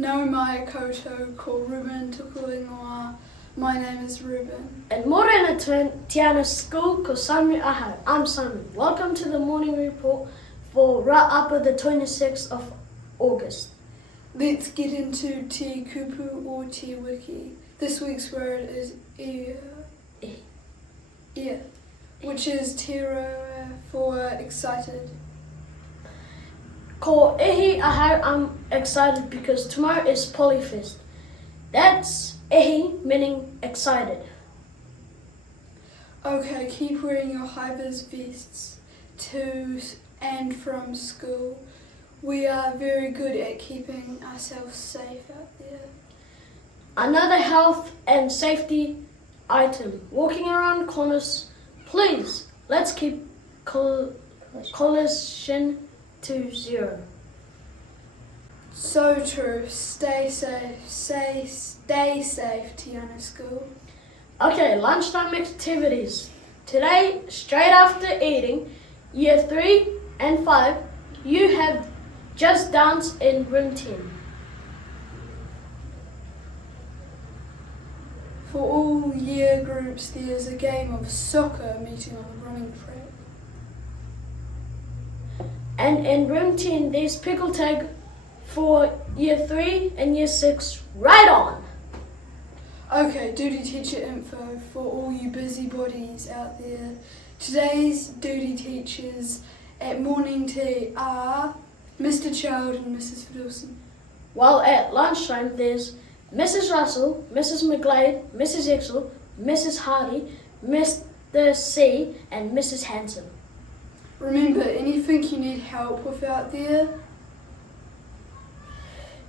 No mai koutou ko Reuben toku ingoa. My name is Reuben. And morena Te Anau School ko Samu ahau. I'm Samu. Welcome to the morning report for Ra'apa the 26th of August. Let's get into te kupu or te wiki. This week's word is ia, which is te roa for excited. Ko ihi ahau, I'm excited because tomorrow is Polyfest. That's ihi, meaning excited. Okay, keep wearing your Hi Viz vests to and from school. We are very good at keeping ourselves safe out there. Another health and safety item. Walking around corners, please, let's keep collision to 0. So true. Stay safe. Stay safe, Te Anau School. Okay, lunchtime activities. Today, straight after eating, year 3 and 5, you have just danced in room 10. For all year groups, there's a game of soccer meeting on the running track. And in room 10, there's Pickle tag for year 3 and year 6. Right on! Okay, duty teacher info for all you busybodies out there. Today's duty teachers at morning tea are Mr. Child and Mrs. Fiddleson. While at lunchtime, there's Mrs. Russell, Mrs. McGlade, Mrs. Exel, Mrs. Hardy, Mr. C, and Mrs. Hanson. Remember, anything you need help with out there,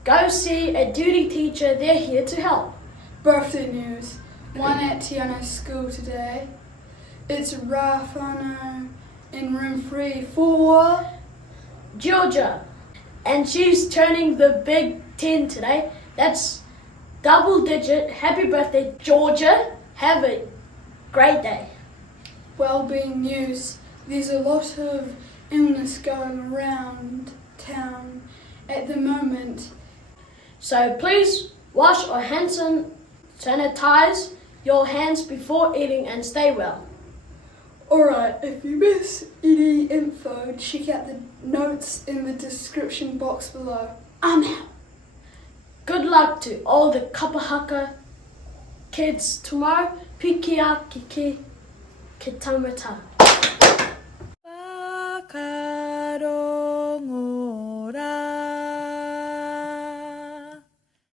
go see a duty teacher, they're here to help. Birthday news. One at Te Anau School today. It's Rafano in room 3 for Georgia. And she's turning the big 10 today. That's double digit. Happy birthday, Georgia. Have a great day. well-being news. There's a lot of illness going around town at the moment. So please wash or sanitize your hands before eating and stay well. Alright, if you miss any info, check out the notes in the description box below. I'm out. Good luck to all the kapahaka kids tomorrow. Piki a kiki ki taumata.